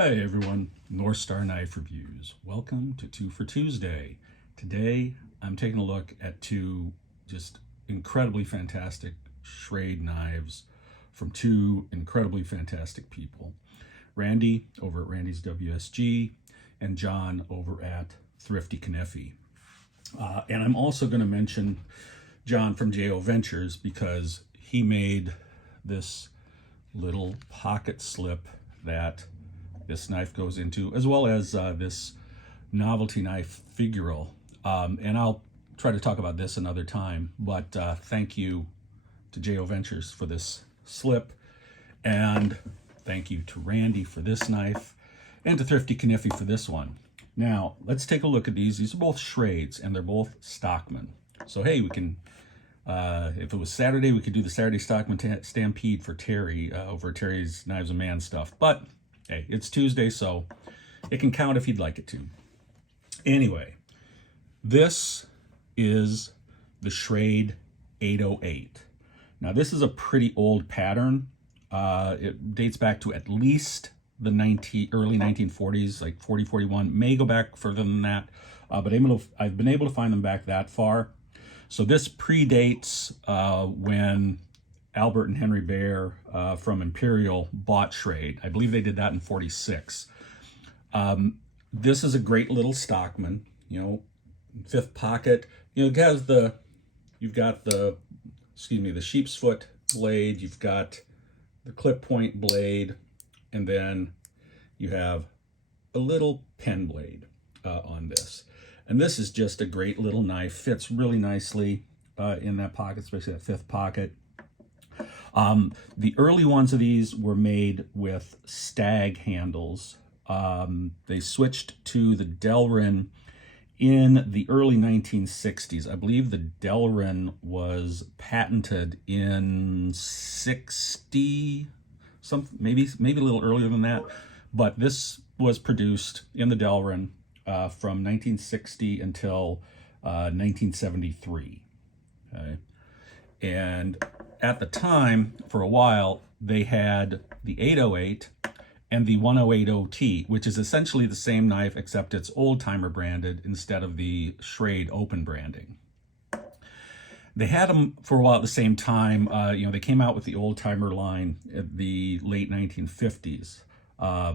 Hey everyone, North Star Knife Reviews. Welcome to Two for Tuesday. Today I'm taking a look at two just incredibly fantastic Schrade knives from two incredibly fantastic people. Randy over at Randy's WSG and John over at Thrifty Kniffy. And I'm also going to mention John from JO Ventures because he made this little pocket slip that this knife goes into, as well as this novelty knife figural. And I'll try to talk about this another time, but thank you to JO Ventures for this slip, and thank you to Randy for this knife, and to Thrifty Kniffy for this one. Now, let's take a look at these. These are both Schrades, and they're both Stockman. So hey, we can, if it was Saturday, we could do the Saturday Stockman Stampede for Terry, over Terry's Knives and Man stuff, but hey, it's Tuesday, so it can count if you'd like it to. Anyway, this is the Schrade 808. Now, this is a pretty old pattern. It dates back to at least the early 1940s, like 40, 41. May go back further than that, but I've been able to find them back that far. So this predates when Albert and Henry Bear from Imperial bought Schrade. I believe they did that in 46. This is a great little Stockman, you know, fifth pocket. You know, it has you've got the sheep's foot blade, you've got the clip point blade, and then you have a little pen blade on this. And this is just a great little knife, fits really nicely in that pocket, especially that fifth pocket. The early ones of these were made with stag handles. They switched to the Delrin in the early 1960s. I believe the Delrin was patented in 60, maybe a little earlier than that, but this was produced in the Delrin from 1960 until 1973. Okay. And at the time, for a while, they had the 808 and the 108OT, which is essentially the same knife, except it's Old Timer branded instead of the Schrade Open branding. They had them for a while at the same time. You know, they came out with the Old Timer line at the late 1950s. I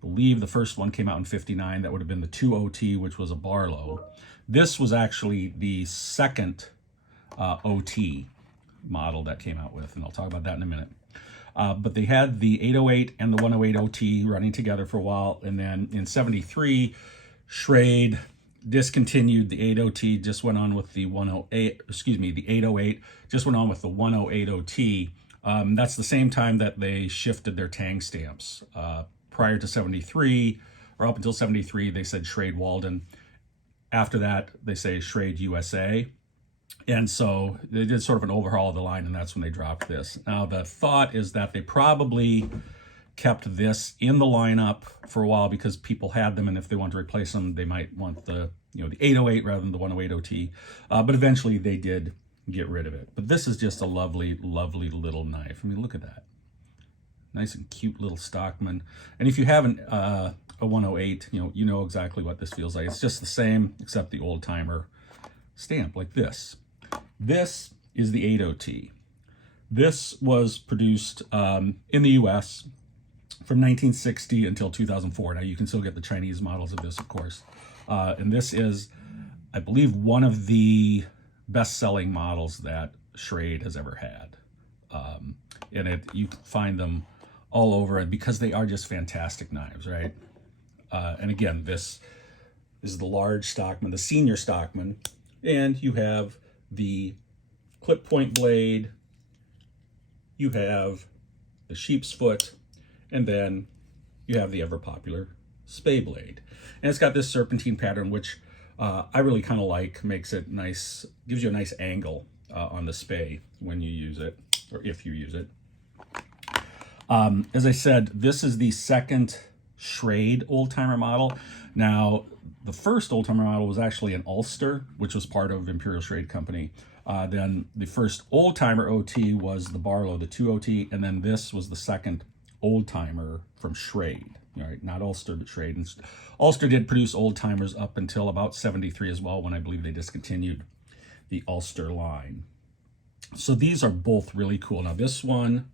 believe the first one came out in 59. That would have been the 2OT, which was a Barlow. This was actually the second OT model that came out with, and I'll talk about that in a minute. But they had the 808 and the 108 OT running together for a while, and then in 73, Schrade discontinued the 8OT, just went on with the 108, the 808, just went on with the 108 OT. That's the same time that they shifted their tang stamps. Prior to 73, or up until 73, they said Schrade Walden. After that, they say Schrade USA. And so they did sort of an overhaul of the line, and that's when they dropped this. Now, the thought is that they probably kept this in the lineup for a while because people had them, and if they want to replace them, they might want the 808 rather than the 108 OT. But eventually they did get rid of it. But this is just a lovely, lovely little knife. I mean, look at that. Nice and cute little Stockman. And if you haven't a 108, you know exactly what this feels like. It's just the same, except the Old Timer stamp like this. This is the 8OT. This was produced in the US from 1960 until 2004. Now, you can still get the Chinese models of this, of course. And this is, I believe, one of the best-selling models that Schrade has ever had. And you can find them all over, and because they are just fantastic knives, right? And again, this is the large Stockman, the senior Stockman, and you have the clip point blade, you have the sheep's foot, and then you have the ever popular spay blade. And it's got this serpentine pattern, which I really kind of like, makes it nice, gives you a nice angle on the spay when you use it, or if you use it. As I said, this is the second Schrade Old Timer model. Now, the first Old Timer model was actually an Ulster, which was part of Imperial Schrade Company. Then the first Old Timer OT was the Barlow, the 2OT, and then this was the second Old Timer from Schrade. All right, not Ulster, but Schrade. And Ulster did produce Old Timers up until about 73 as well, when I believe they discontinued the Ulster line. So these are both really cool. Now this one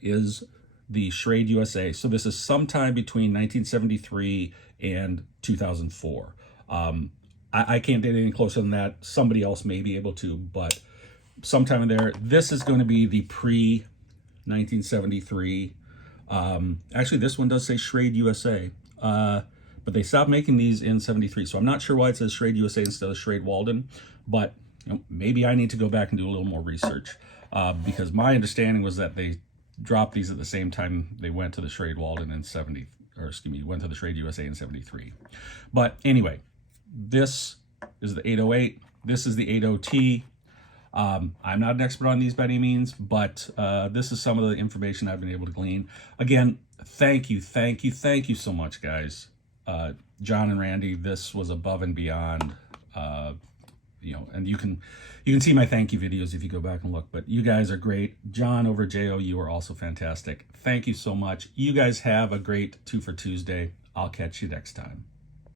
is the Schrade USA. So this is sometime between 1973 and 2004. I can't date anything closer than that. Somebody else may be able to, but sometime in there. This is going to be the pre-1973. Actually, this one does say Schrade USA, but they stopped making these in 73. So I'm not sure why it says Schrade USA instead of Schrade Walden, but maybe I need to go back and do a little more research, because my understanding was that they dropped these at the same time they went to the Schrade Walden in 70, or excuse me, went to the Schrade USA in 73. But anyway, this is the 808. This is the 80T. I'm not an expert on these by any means, but this is some of the information I've been able to glean. Again, thank you so much, guys. John and Randy, this was above and beyond. And you can see my thank you videos if you go back and look. But you guys are great. John over at JO, you are also fantastic. Thank you so much. You guys have a great 2 for Tuesday. I'll catch you next time.